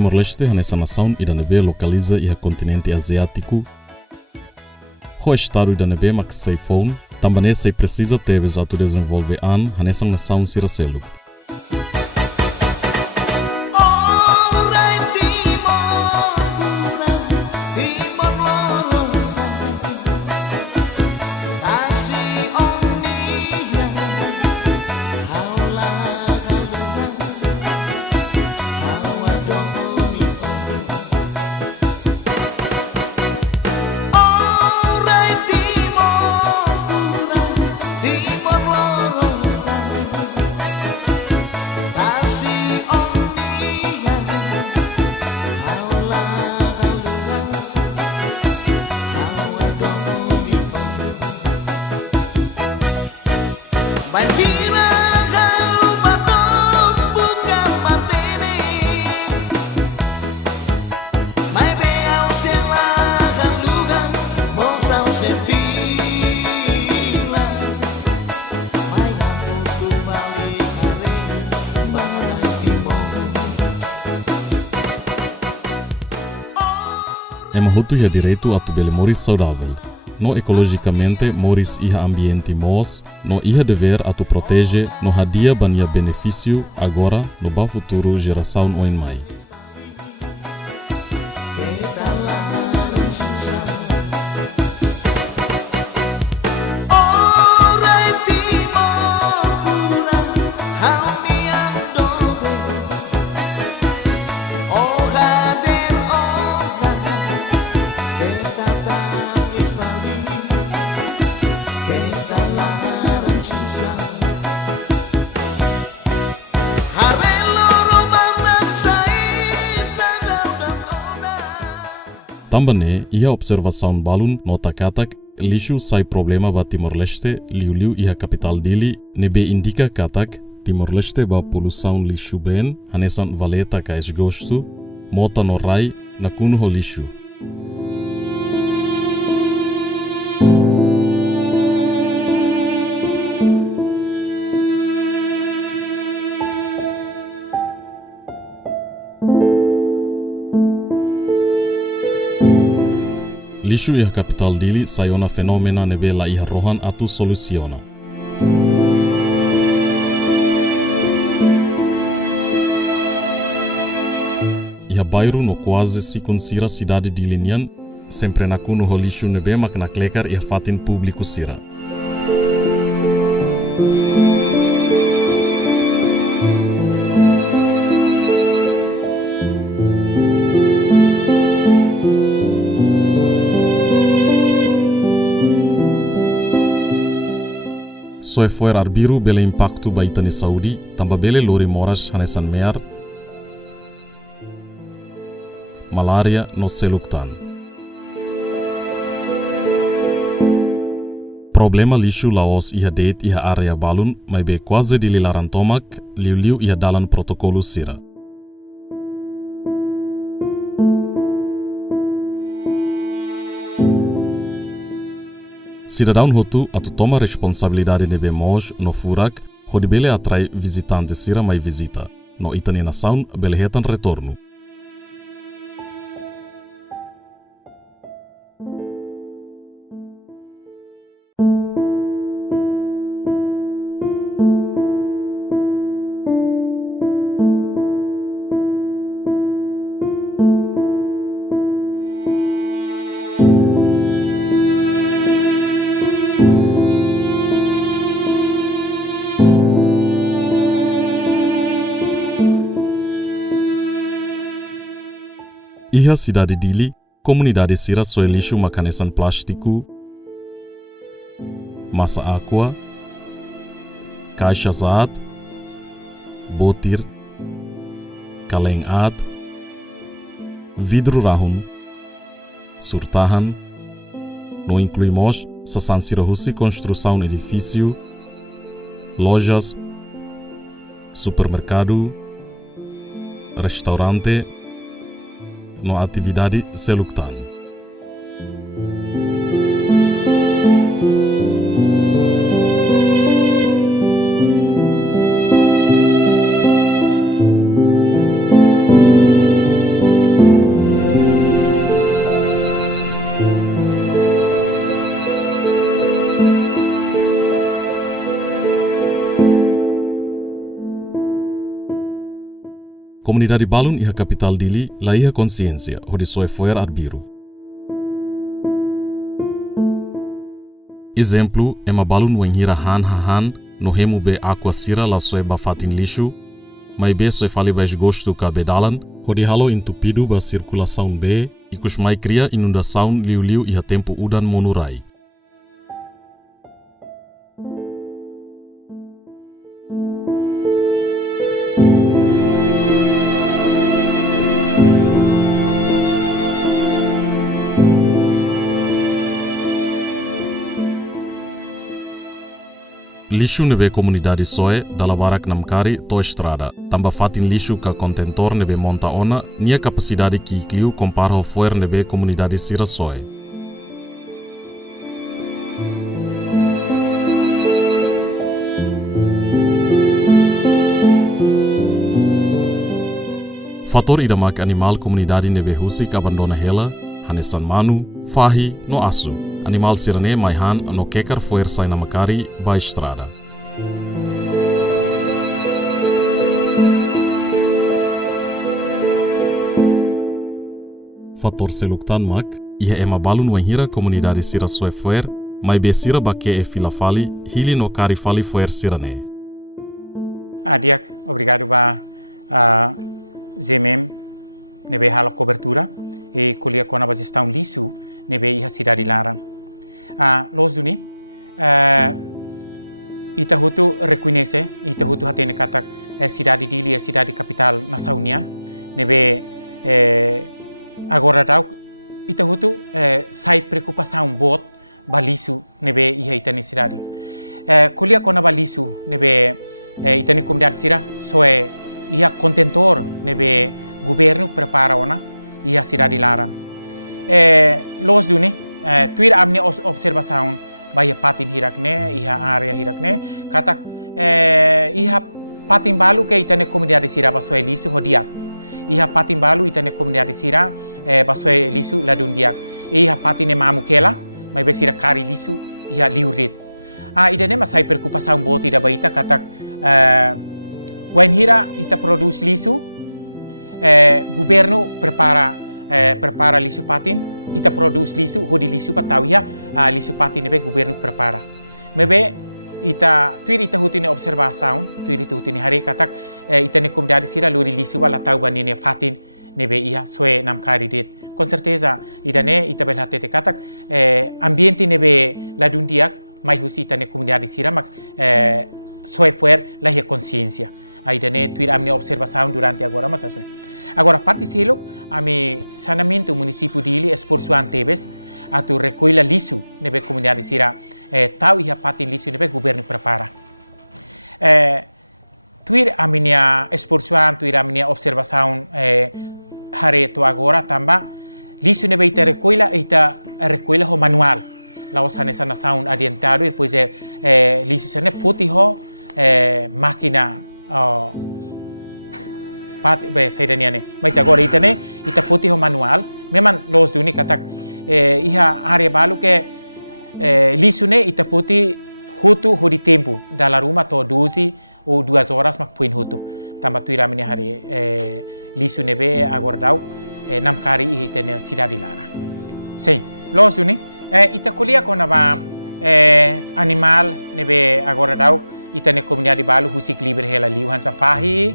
Timor-Leste essa nação idanebe localiza e continente asiático. O estado idanebe mak sei phone, também sei precisa ter exato desenvolver nessa nação siracelo. Bain kira kau batok bukan patene, mai beau selakan lugan, mosau sepila, mai ngamu tu balik hare, badai timur. Mahutu ia direito atu bele moris saudável. No ecologicamente moris iha ambiente mos, no iha dever atu protege, no hadia bania benefício agora no ba futuro geração oin mai. Também ia observação balun nota katak lixo sai problema ba Timor-Leste liu ia capital dele nebe indica katak Timor-Leste ba poluição lixo ben hanesan valeta ka esgosto mota no rai na kuno lixo. Lixo ia capital dele sayona fenomena nebe la iha rohan atu solusiona. Iha bairro no quase se considera cidade de Linian, sempre na kuno ho lixo nebe mak na klekar iha fatin público sira. Soe foi arbiru bele impacto ba itani Saudi, tamba bele lori moras hanesan mear, malaria no seluktan. Problema lixo laos iha date iha area balun, mai be quase de lilaran tomak, liu iha dalan protokolu sira. Cidadão hotu atu toma responsabilidade nebe moj no furak, hodi bele atrai visitante sira mai visita, no itani nação bele hetan retorno. Iha cidade dili, comunidade sira soe lixo makanesan plástico, massa aqua, caixa zaat, botir, kaleng ad, vidro rahum, surtahan, no incluímos sasan sira husi construção edifício, lojas, supermercado, restaurante, no atividade seluktan. Comunidade balun iha capital dili la iha consciência, onde soe foer arbiru. Exemplo, ema balun wenhira han no remo be aqua sira la soe bafatin lixo, mai be soe fali ba esgosto ka bedalan, onde halo entupido ba circulação be, e kus mai cria inundação liu iha tempo udan monurai. Lixo nebe comunidade soe, dala barak namkari to estrada. Tamba fatin lixo ka contentor nebe monta ona, nia capacidade ki kliu compara ho foer nebe comunidade sira soe. Fator idamak animal comunidade nebe husik abandona hela, hanesan manu, fahi, no asu. Animal sirane maihan no kekar foer sai namakari ba estrada. Fator seluktan mak, ia ema balun wenhira comunidade sira soe foer, mai be sira bake e filafali, hili no kari fali foer sirane. Diak, obrigado ba GMM nebe hala cobertura e colher com a gestão liso nebe iha cidade larang. Los duni ita hutu reconhece ita hutu hatene katak cidade dili cidade capital nacional nebe agora dau ita hutu sai preocupação bot balisu nebe iha itani cidade colher com a balisu nebe itani comunidade sira soe iha contentor nebe governo prepara ona iha cidade larang. Los duni tuir amne observação bahia patin hirakne iha area hirakne katak iha patin balu ke itane comunidade sira basoe lisu hodiak iha patin balu itane comunidade sira basoe lisu ladun diak iha patine mamu kela mai besira kari lisu iha liurit idane masai preocupação boti da baita katak when hira ita produce lisu governo prepara lisu patin ita produce lisu hodi lisu patawia lisu patin nebe governo prepara mebe ita tuir ita hutine observação tuir ita hutine hari katak ita ne comunidade sira lori lisu wala tau banine fatin nebe iha soe namkari dit com certeza ita ne ita belhatete katak ambiente nebe ladun diak mai husi ita ne comunidade sira mak soe fuer la hia consciência ita ne tuir amne observação durante agora mas assim. Agora, parte selo, ami sanamento município dili esporsuan tebes atu recolha lisu nebe comunidade sira tau iha patin lisu nebe governo prepara. Tuir aminia esporsuan, tuir aminia observação hare to agora tamba lisu nebe ita recolha ho manual. La osane sana sound adiantado e depois lisu sane puti ho máquina saidaniane. Mas agora ita puti ho manual. Memang los duni katak iha area balu ke lisu ne ita puti hutu hodi tempo dalla rumah to 12 ou 2 horas mak puin hutu. Tamba tuira mini hari lisu nebe agora dau nam kari iha itene cidade lara. Sim, los duni ita kulia kona ba animal nebe agora dau itene comunidade balu husik libre hela liuhan safahi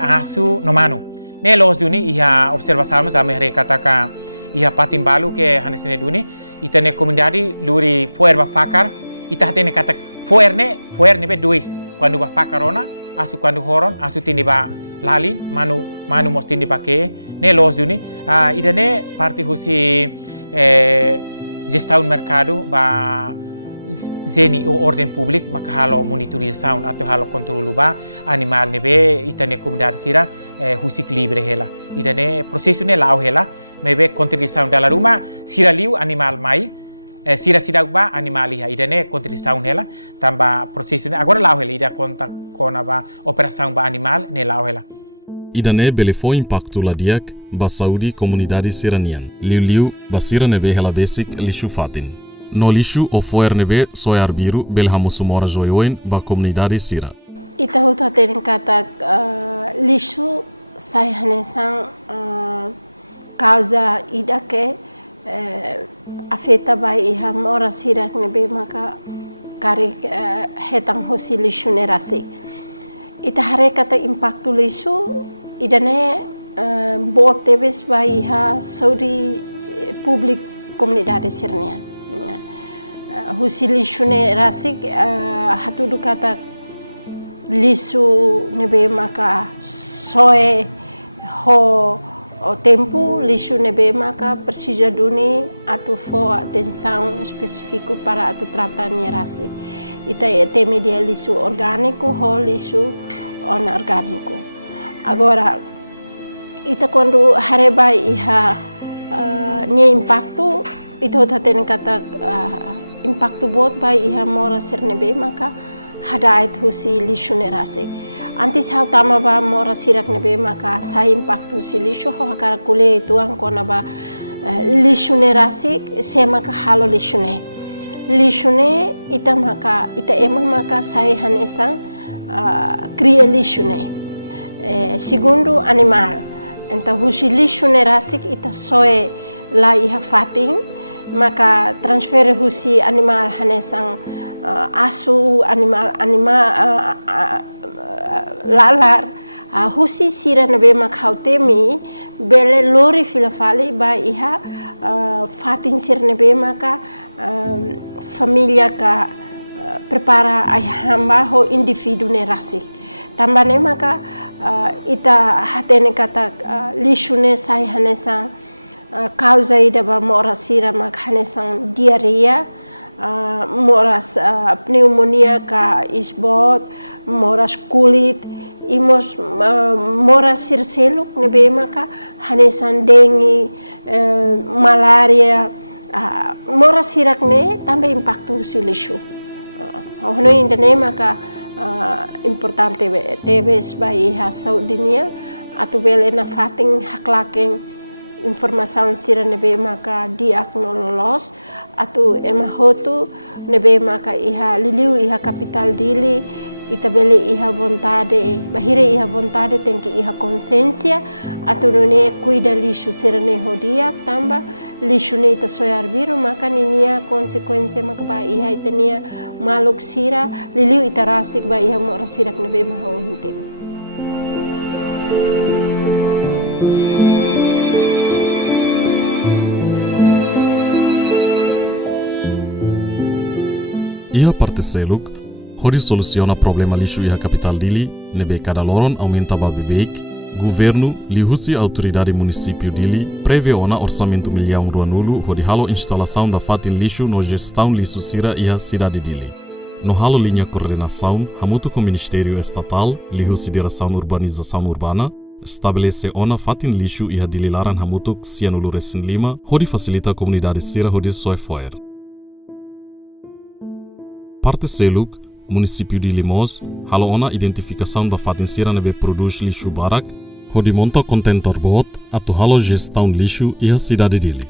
asu no mano. Ne los duni iha observação sama mere kataka iha patin balu ke hanesne duni itane comunidade luri foer ba fakar ita hatene katak foer ne be dois quando ba fakarona asu quando horon asu tini ba lali manu mos tini ba ke ne los duni idane parte husi gestão mercado ba zeni o ordem público maka halo monitorização atau halo controle ba animal nebe itane comunidade sira husik libre hela idane processo ne lau hela mebe contribuição dalla rumah sira liu animal mai sira sidak ba animal iha idane contribuição hela tamba processo ne agora lau hela ida conta kona ba operação ba animal ne lau hela idane belefo impacto ladiak ba saudi comunidade siranian liu ba sira nebe hela basic lishu fatin No lixo o foer nebe soe arbiru bel hamusu mora joioin ba komunidade sira. Ita huta teren kata lixo sai hanesang causa idake afeta bai iha mora sira nebe maka kari hetang hosi lixo nerasi. Ita hare kata impactu lixo idane buat tebes bai iha saudi publik komunidade sirnia. Hosi lixo nerasi hatudu kata lixo nebe maka soe ho o tempo lixo nebe maka precisa duni atu fo atenção específico para atu tratania rasi. Ita teme dia lixo orgânico ho lixo anorgânico. Agora ita quando hareba iha ni impacto ita hota ten kata impacto bot bai iha mora ser nebe maka hada ait husi lixo nerasi. Antes hal tama ba mora sirak nebe maka sa impacto si lixo ho hakara kule itu ang kona ba lixo nerasi se maka halo lixo ne. Lixo ne ita maka ita ema maka sai hanesang cria lixo ne. Segundo animal. Enta husi lixo nerasi ita soe la iha fating maka transfer husi animal hanesang asu animal lalar husi sira nebe makhautemi bele lori filafali ba iha fatin sir nebe maka familia ka prepara ayahamba ho individu nerasi tambane maka ita hatene kata lixune sai hanesang causa ida ba mora sira mak hanesang diarrhea moras pneumonia ka isbot moras kulit imos moras sirseluk nebe maka hanesan dengue malaria moras hirak ne tambah impacto si lixo hono indane maka importante tebes bai ha saudinia atu bele na fating haklaking informasi sira nebe maka diagnolos atu emahotu nebe maka iha liliu iha capital dili ita bele iha vontade bahire iha vontade tenki iha consciência atu none cuida lixo serane hodia tamba lixo ne ita soyar biru maka ninia konsekuensia maka ba iha itania maluk sira liliu ita rasik ba iha mo rasirak nebe maho hintem. Iha parte seluk, hori soluciona problema lixo iha capital dili, nebe cada loron aumenta ba bebeik, governo lihusi autoridade município dili prevê ona orçamento milhão ruanulu hodi halo instalação da fatin lixo no gestão lixo sira iha cidade dili. No halo linha coordenação, hamutu com Ministério Estatal, lihusi direção urbanização urbana, estabelece ona fatin lixo iha dili laran hamutu sianulu resin lima, hodi facilita a comunidade sira hodi soe foer. Parte seluk, município de Limos, halo ona identificação da fatin sira nebe produz lixo barak, hodi monta contentor bot, atu halo gestão lixo iha cidade dili.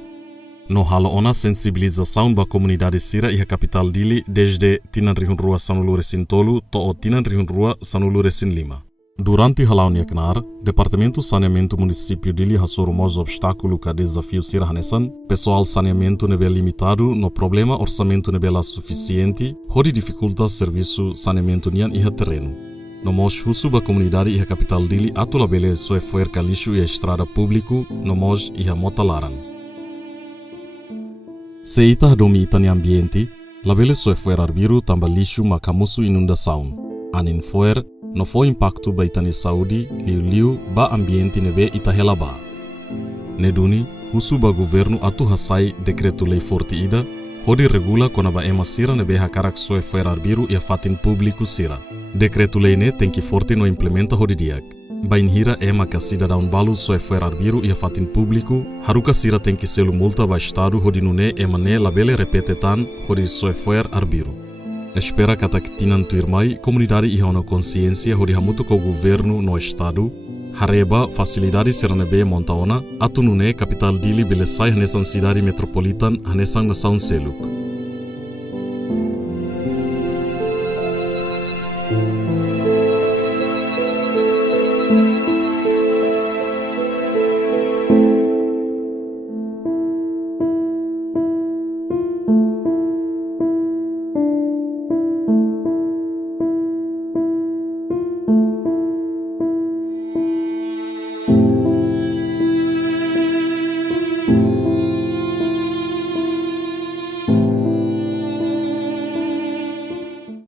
No halo ona sensibilização ba comunidade sira iha capital dili desde tinan rihun rua sanulu resin tolu to o tinan rihun rua sanulu resin lima. Durante halaun yaknar, Departamento Saneamento Município dili hasuru mos obstáculo ka desafio sira hanesan, pessoal saneamento nebe limitado no problema orçamento nebe la suficiente, hodi dificulta serviço saneamento nian iha terreno. No mos husu ba comunidade iha capital dili atu labele soe foer ka lixo iha estrada público, no mos iha mota laran. Se ita domi itani ambiente, labele soe foer arbiru tamba lixo makamusu inundação. Anin foer no foi impacto ba itani saudi liu ba ambiente nebe ita helaba. Neduni, husu ba governo atu hasai decreto lei forte ida, hodi regula kona ba ema sira nebe hakarak soe foer arbiru ia fatin público sira. Decreto lei ne tenki forte no implementa hodi diak. Ba inhira ema ka cidadão balu soe foer arbiru ia fatin público, haruka sira tenki selu multa ba estado hodi nune ema ne labele repetetan hodi soe foer arbiru. Espera kata kitinan tuirmai comunidade iha ona consciência hodi hamutu ko governo no estado hareba facilidade seranebe montaona atu nune capital dili bele sai hanesan cidade metropolitan hanesan nação seluk.